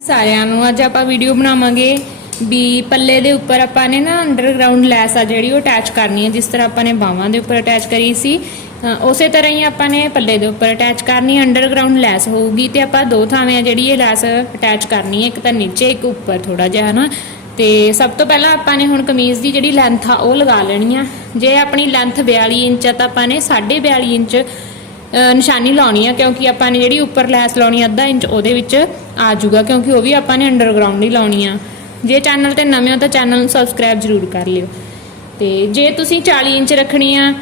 ਸਾਰਿਆਂ ਨੂੰ ਅੱਜ ਆਪਾਂ ਵੀਡੀਓ ਬਣਾਵਾਂਗੇ ਵੀ ਪੱਲੇ ਦੇ ਉੱਪਰ ਆਪਾਂ ਨੇ ਨਾ ਅੰਡਰਗਰਾਉਂਡ ਲੈਸ ਆ ਜਿਹੜੀ ਉਹ ਅਟੈਚ ਕਰਨੀ ਹੈ, ਜਿਸ ਤਰ੍ਹਾਂ ਆਪਾਂ ਨੇ ਬਾਹਾਂ ਦੇ ਉੱਪਰ ਅਟੈਚ ਕਰੀ ਸੀ। ਉਸੇ ਤਰ੍ਹਾਂ ਹੀ ਆਪਾਂ ਨੇ ਪੱਲੇ ਦੇ ਉੱਪਰ ਅਟੈਚ ਕਰਨੀ ਅੰਡਰਗਰਾਉਂਡ ਲੈਸ ਹੋਊਗੀ ਤੇ ਆਪਾਂ ਦੋ ਥਾਵੇਂ ਆ ਜਿਹੜੀ ਇਹ ਲੈਸ ਅਟੈਚ ਕਰਨੀ ਹੈ, ਇੱਕ ਤਾਂ ਨੀਚੇ, ਇੱਕ ਉੱਪਰ ਥੋੜਾ ਜਿਹਾ, ਹਨਾ। ਤੇ ਸਭ ਤੋਂ ਪਹਿਲਾਂ ਆਪਾਂ ਨੇ ਹੁਣ ਕਮੀਜ਼ ਦੀ ਜਿਹੜੀ ਲੈਂਥ ਆ, ਉਹ ਲਗਾ ਲੈਣੀ ਆ। ਜੇ ਆਪਣੀ ਲੈਂਥ 42 ਇੰਚ ਆ, ਤਾਂ ਆਪਾਂ ਨੇ 42.5 ਇੰਚ ਨਿਸ਼ਾਨੀ ਲਾਉਣੀ ਆ, ਕਿਉਂਕਿ ਆਪਾਂ ਨੇ ਜਿਹੜੀ ਉੱਪਰ ਲੈਸ ਲਾਉਣੀ ਅੱਧਾ ਇੰਚ, ਉਹਦੇ ਵਿੱਚ ਆ ਜਾਊਗਾ ਕਿਉਂਕਿ ਉਹ ਵੀ ਆਪਾਂ ਨੇ ਅੰਡਰਗਰਾਉਂਡ ਹੀ ਲਾਉਣੀ ਆ। ਜੇ ਚੈਨਲ ਤੇ ਨਵੇਂ ਹੋ ਤਾਂ ਚੈਨਲ ਨੂੰ ਸਬਸਕ੍ਰਾਈਬ ਜ਼ਰੂਰ ਕਰ ਲਿਓ। ਤੇ ਜੇ ਤੁਸੀਂ 40 ਇੰਚ ਰੱਖਣੀ ਆ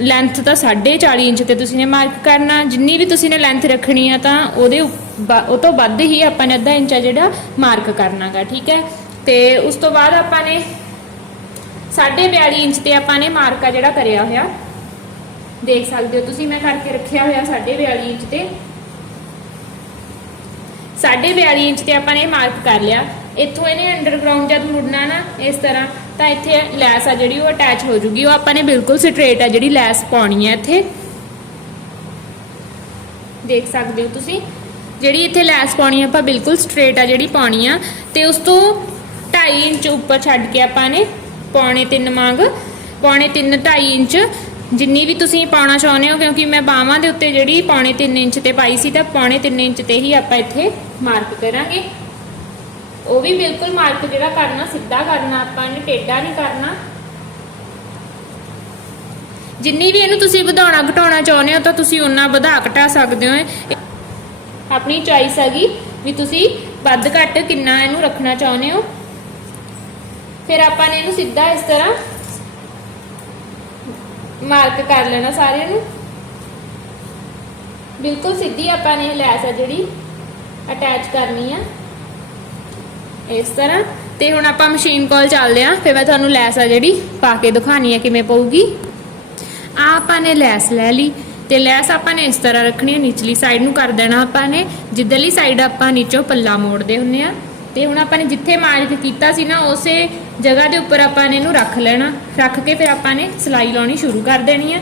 ਲੈਂਥ ਤਾਂ 40.5 ਇੰਚ ਤੇ ਤੁਸੀਂ ਨੇ ਮਾਰਕ ਕਰਨਾ। ਜਿੰਨੀ ਵੀ ਤੁਸੀਂ ਨੇ ਲੈਂਥ ਰੱਖਣੀ ਆ ਤਾਂ ਉਹਦੇ ਉਪ- ਉਹ ਤੋਂ ਵੱਧ ਹੀ ਆਪਾਂ ਨੇ ਅੱਧਾ ਇੰਚ ਆ ਜਿਹੜਾ ਮਾਰਕ ਕਰਨਾਗਾ, ਠੀਕ ਹੈ? ਤੇ ਉਸ ਤੋਂ ਬਾਅਦ ਆਪਾਂ ਨੇ 42.5 ਇੰਚ ਤੇ ਆਪਾਂ ਨੇ ਮਾਰਕ ਜਿਹੜਾ ਕਰਿਆ ਹੋਇਆ। ਦੇਖ ਸਕਦੇ ਹੋ ਤੁਸੀਂ, ਮੈਂ ਕਰਕੇ ਰੱਖਿਆ ਹੋਇਆ 42.5 ਇੰਚ ਤੇ। 42.5 ਇੰਚ ਤੇ ਆਪਾਂ ਨੇ ਮਾਰਕ ਕਰ ਲਿਆ। ਇੱਥੋਂ ਇਹਨੇ ਅੰਡਰਗਰਾਉਂਡ ਜਦ ਮੁੜਨਾ ਨਾ ਇਸ ਤਰ੍ਹਾਂ, ਤਾਂ ਇੱਥੇ ਲੈਸ ਆ ਜਿਹੜੀ, ਉਹ ਅਟੈਚ ਹੋ ਜੂਗੀ। ਉਹ ਆਪਾਂ ਨੇ ਬਿਲਕੁਲ ਸਟ੍ਰੇਟ ਆ ਜਿਹੜੀ ਲੈਸ ਪਾਉਣੀ ਹੈ ਇੱਥੇ। ਦੇਖ ਸਕਦੇ ਹੋ ਤੁਸੀਂ। ਜਿਹੜੀ ਇੱਥੇ ਲੈਸ ਪਾਉਣੀ ਆਪਾਂ ਬਿਲਕੁਲ ਸਟ੍ਰੇਟ ਆ ਜਿਹੜੀ ਪਾਉਣੀ ਆ। ਤੇ ਉਸ ਤੋਂ 2.5 ਇੰਚ ਉੱਪਰ ਛੱਡ ਕੇ ਆਪਾਂ ਨੇ ਪੌਣੇ 3 ਮੰਗ ਪੌਣੇ 3 2.5 ਇੰਚ। ਜਿੰਨੀ ਵੀ ਤੁਸੀਂ ਪਾਉਣਾ ਚਾਹੁੰਦੇ ਹੋ, ਕਿਉਂਕਿ ਮੈਂ ਬਾਹਾਂ ਦੇ ਉੱਤੇ ਜਿਹੜੀ ਪੌਣੇ 3 ਇੰਚ ਤੇ ਪਾਈ ਸੀ, ਤਾਂ ਪੌਣੇ 3 ਇੰਚ ਤੇ ਹੀ ਆਪਾਂ ਇੱਥੇ ਮਾਰਕ ਕਰਾਂਗੇ। ਉਹ ਵੀ ਬਿਲਕੁਲ ਮਾਰਕ ਜਿਹੜਾ ਕਰਨਾ, ਸਿੱਧਾ ਕਰਨਾ, ਆਪਾਂ ਨੇ ਟੇਢਾ ਨਹੀਂ ਕਰਨਾ। ਜਿੰਨੀ ਵੀ ਇਹਨੂੰ ਤੁਸੀਂ ਵਧਾਉਣਾ, ਘਟਾਉਣਾ ਚਾਹੁੰਦੇ ਹੋ, ਤਾਂ ਤੁਸੀਂ ਉਹਨਾਂ ਵਧਾ ਘਟਾ ਸਕਦੇ ਹੋ। ਆਪਣੀ ਚੋਇਸ ਹੈਗੀ ਵੀ ਤੁਸੀਂ ਵੱਧ ਘੱਟ ਕਿੰਨਾ ਇਹਨੂੰ ਰੱਖਣਾ ਚਾਹੁੰਦੇ ਹੋ। ਫਿਰ ਆਪਾਂ ਨੇ ਇਹਨੂੰ ਸਿੱਧਾ ਇਸ ਤਰ੍ਹਾਂ ਮਾਰਕ ਕਰ ਲੈਣਾ ਸਾਰਿਆਂ ਨੂੰ। ਬਿਲਕੁਲ ਸਿੱਧੀ ਆਪਾਂ ਨੇ ਲੈਸ ਆ ਜਿਹੜੀ ਅਟੈਚ ਕਰਨੀ ਆ। ਇਸ ਤਰ੍ਹਾਂ। ਤੇ ਹੁਣ ਆਪਾਂ ਮਸ਼ੀਨ ਕੋਲ ਚੱਲਦੇ ਆਂ ਫਿਰ ਮੈਂ ਤੁਹਾਨੂੰ ਲੈਸ ਆ ਜਿਹੜੀ ਪਾ ਕੇ ਦਿਖਾਣੀ ਆ ਕਿਵੇਂ ਪਊਗੀ। ਆ ਆਪਾਂ ਨੇ ਲੈਸ ਲੈ ਲਈ। ਤੇ ਲੈਸ ਆਪਾਂ ਨੇ ਇਸ ਤਰ੍ਹਾਂ ਰੱਖਣੀ ਹੈ ਨਿਚਲੀ ਸਾਈਡ ਨੂੰ ਕਰ ਦੇਣਾ ਆਪਾਂ ਨੇ। ਜਿੱਧਰਲੀ ਸਾਈਡ ਆਪਾਂ ਨੀਚੋਂ ਪੱਲਾ ਮੋੜਦੇ ਹੁੰਨੇ ਆ। ਤੇ ਹੁਣ ਆਪਾਂ ਨੇ ਜਿੱਥੇ ਮਾਰਕ ਕੀਤਾ ਸੀ ਨਾ, ਉਸੇ ਜਗ੍ਹਾ ਦੇ ਉੱਪਰ ਆਪਾਂ ਨੇ ਇਹਨੂੰ ਰੱਖ ਲੈਣਾ। ਰੱਖ ਕੇ ਫਿਰ ਆਪਾਂ ਨੇ ਸਿਲਾਈ ਲਾਉਣੀ ਸ਼ੁਰੂ ਕਰ ਦੇਣੀ ਹੈ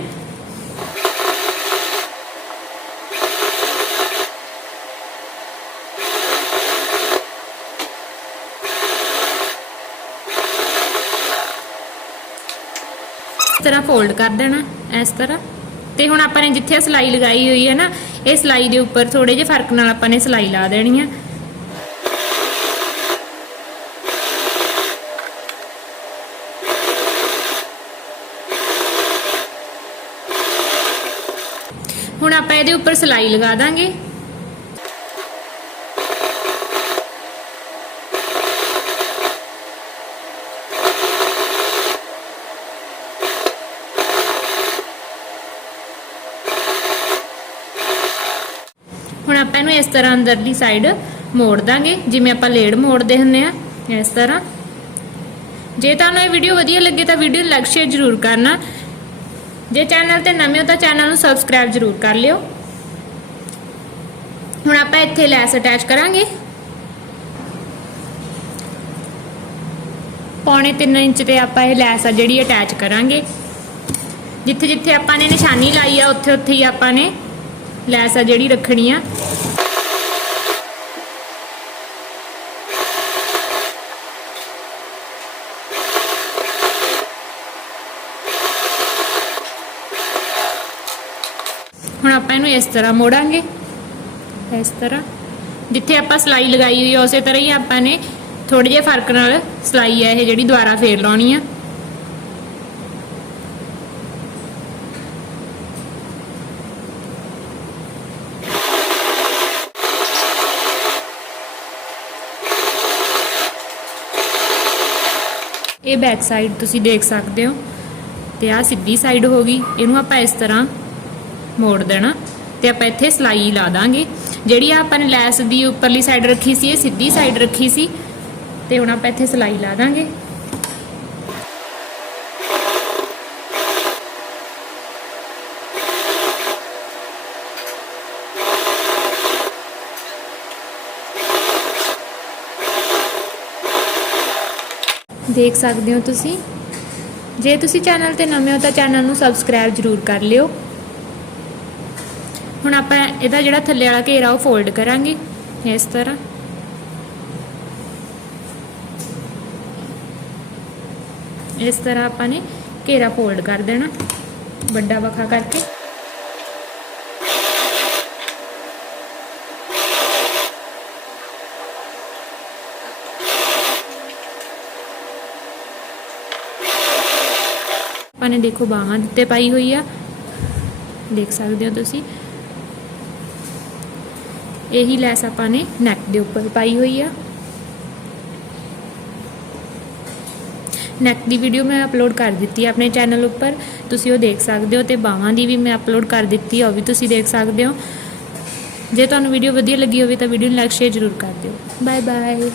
ਇਸ ਤਰ੍ਹਾਂ ਫੋਲਡ ਕਰ ਦੇਣਾ, ਇਸ ਤਰ੍ਹਾਂ। ਤੇ ਹੁਣ ਆਪਾਂ ਨੇ ਜਿੱਥੇ ਸਿਲਾਈ ਲਗਾਈ ਹੋਈ ਹੈ ਨਾ, ਇਹ ਸਿਲਾਈ ਦੇ ਉੱਪਰ ਥੋੜੇ ਜਿਹੇ ਫ਼ਰਕ ਨਾਲ ਆਪਾਂ ਨੇ ਸਿਲਾਈ ਲਾ ਦੇਣੀ ਹੈ ਹੁਣ ਆਪਾਂ ਇਹਦੇ ਉੱਪਰ ਸਿਲਾਈ ਲਗਾ ਦਾਂਗੇ। ਹੁਣ ਆਪਾਂ ਇਹਨੂੰ ਇਸ ਤਰ੍ਹਾਂ ਅੰਦਰਲੀ ਸਾਈਡ ਮੋੜ ਦਾਂਗੇ, ਜਿਵੇਂ ਆਪਾਂ ਲੇੜ ਮੋੜਦੇ ਹੁੰਨੇ ਆ ਇਸ ਤਰ੍ਹਾਂ। ਜੇ ਤੁਹਾਨੂੰ ਇਹ ਵੀਡੀਓ ਵਧੀਆ ਲੱਗੇ ਤਾਂ ਵੀਡੀਓ ਨੂੰ ਲਾਈਕ ਸ਼ੇਅਰ ਜ਼ਰੂਰ ਕਰਨਾ। ਜੇ ਚੈਨਲ ਤੇ ਨਵੇਂ ਹੋ ਤਾਂ ਚੈਨਲ ਨੂੰ ਸਬਸਕ੍ਰਾਈਬ ਜ਼ਰੂਰ ਕਰ ਲਿਓ। ਹੁਣ ਆਪਾਂ ਇੱਥੇ ਲੈਸ ਅਟੈਚ ਕਰਾਂਗੇ। ਪੌਣੇ 3 ਇੰਚ ਤੇ ਆਪਾਂ ਇਹ ਲੈਸ ਆ ਜਿਹੜੀ ਅਟੈਚ ਕਰਾਂਗੇ। ਜਿੱਥੇ ਜਿੱਥੇ ਆਪਾਂ ਨੇ ਨਿਸ਼ਾਨੀ ਲਾਈ ਆ ਉੱਥੇ ਉੱਥੇ ਹੀ ਆਪਾਂ ਨੇ ਲੈਸ ਆ ਜਿਹੜੀ ਰੱਖਣੀ ਆ। ਹੁਣ ਆਪਾਂ ਇਹਨੂੰ ਇਸ ਤਰ੍ਹਾਂ ਮੋੜਾਂਗੇ। ਇਸ ਤਰ੍ਹਾਂ। ਜਿੱਥੇ ਆਪਾਂ ਸਲਾਈ ਲਗਾਈ ਹੋਈ ਹੈ ਉਸੇ ਤਰ੍ਹਾਂ ਹੀ ਆਪਾਂ ਨੇ ਥੋੜੇ ਜਿਹੇ ਫ਼ਰਕ ਨਾਲ ਸਲਾਈ ਹੈ ਇਹ ਜਿਹੜੀ ਦੁਬਾਰਾ ਫੇਰ ਲਾਉਣੀ ਆ। ਇਹ ਬੈਕ ਸਾਈਡ ਤੁਸੀਂ ਦੇਖ ਸਕਦੇ ਹੋ। ਤੇ ਆ ਸਿੱਧੀ ਸਾਈਡ ਹੋ ਗਈ। ਇਹਨੂੰ ਆਪਾਂ ਇਸ ਤਰ੍ਹਾਂ ਮੋੜ ਦੇਣਾ ਤੇ ਆਪਾਂ ਇੱਥੇ ਸਲਾਈ ਲਾ ਦਾਂਗੇ। ਜਿਹੜੀ ਆਪਾਂ ਨੇ ਲੈਸ ਦੀ ਉੱਪਰਲੀ ਸਾਈਡ ਰੱਖੀ ਸੀ, ਇਹ ਸਿੱਧੀ ਸਾਈਡ ਰੱਖੀ ਸੀ। ਤੇ ਹੁਣ ਆਪਾਂ ਇੱਥੇ ਸਲਾਈ ਲਾ ਦਾਂਗੇ। ਦੇਖ ਸਕਦੇ ਹੋ ਤੁਸੀਂ। ਜੇ ਤੁਸੀਂ ਚੈਨਲ ਤੇ ਨਵੇਂ ਹੋ ਤਾਂ ਚੈਨਲ ਨੂੰ ਸਬਸਕ੍ਰਾਈਬ ਜ਼ਰੂਰ ਕਰ ਲਿਓ। ਹੁਣ ਆਪਾਂ ਇਹਦਾ ਜਿਹੜਾ ਥੱਲੇ ਵਾਲਾ ਘੇਰਾ ਉਹ ਫੋਲਡ ਕਰਾਂਗੇ, ਇਸ ਤਰ੍ਹਾਂ। ਇਸ ਤਰ੍ਹਾਂ ਆਪਾਂ ਨੇ ਘੇਰਾ ਫੋਲਡ ਕਰ ਦੇਣਾ, ਵੱਡਾ ਵਖਾ ਕਰਕੇ। ਆਪਾਂ ਨੇ ਦੇਖੋ ਬਾਹਾਂ ਦਿੱਤੇ ਪਾਈ ਹੋਈ ਆ। ਦੇਖ ਸਕਦੇ ਹੋ ਤੁਸੀਂ। ਇਹੀ ਲੈਸ ਆਪਾਂ ਨੇ ਨੈਕ ਦੇ ਉੱਪਰ ਪਾਈ ਹੋਈ ਆ। ਨੈਕ ਦੀ ਵੀਡੀਓ ਮੈਂ ਅਪਲੋਡ ਕਰ ਦਿੱਤੀ ਹੈ ਆਪਣੇ ਚੈਨਲ ਉੱਪਰ। ਤੁਸੀਂ ਉਹ ਦੇਖ ਸਕਦੇ ਹੋ ਤੇ ਬਾਹਾਂ ਦੀ ਵੀ ਮੈਂ ਅਪਲੋਡ ਕਰ ਦਿੱਤੀ ਉਹ ਵੀ ਤੁਸੀਂ ਦੇਖ ਸਕਦੇ ਹੋ। ਜੇ ਤੁਹਾਨੂੰ ਵੀਡੀਓ ਵਧੀਆ ਲੱਗੀ ਹੋਵੇ ਤਾਂ ਵੀਡੀਓ ਨੂੰ ਲਾਈਕ ਸ਼ੇਅਰ ਜ਼ਰੂਰ ਕਰ ਦਿਓ। Bye bye